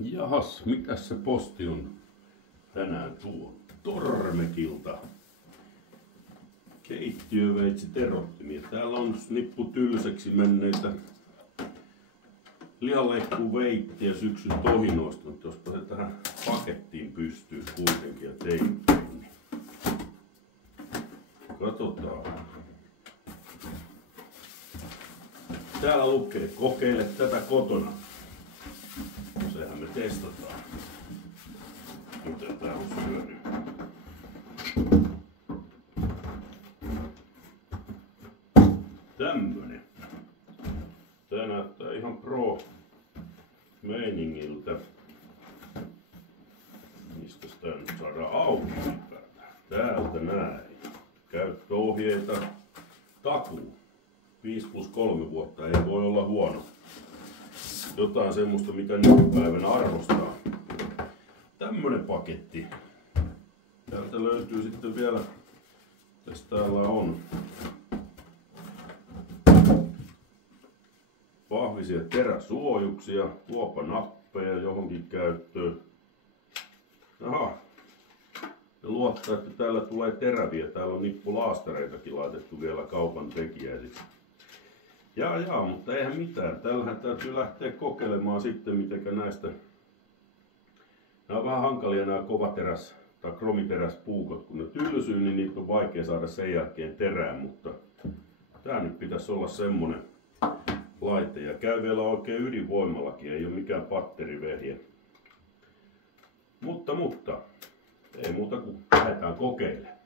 Jahas, mitäs se posti on tänään tuo? Tormekilta. Keittiöveitsi terottimia. Täällä on nippu tylsäksi menneitä lihanleikkuveittiä syksyn tohinoista, mutta jospa se tähän pakettiin pystyy kuitenkin ja teippiin, niin katsotaan. Täällä lukee, kokeile tätä kotona. Sehän me testataan. Miten tää on syönyt. Tämmönen. Tää näyttää ihan pro meiningiltä. Mistä tää nyt saadaan auki? Täältä näin. Käyttöohjeita. Takuu. 5+3 vuotta ei voi olla huono. Jotain semmoista, mitä nykypäivänä arvostaa. Tämmönen paketti. Täältä löytyy sitten vielä, tässä täällä on vahvisia teräsuojuksia, kuopanappeja johonkin käyttöön. Aha. Ja luottaa, että täällä tulee teräviä. Täällä on nippulaastereitakin laitettu vielä kaupan tekijäisiksi. Jaa, mutta eihän mitään. Tällähän täytyy lähteä kokeilemaan sitten, mitenkä näistä. Nämä on vähän hankalia nämä kovateräs tai kromiteräspuukot. Kun ne tylsyy, niin niitä on vaikea saada sen jälkeen terään, mutta tää nyt pitäisi olla semmonen laite. Ja käy vielä oikein ydinvoimallakin, ei ole mikään patterivehje. Mutta, ei muuta kuin lähdetään kokeilemaan.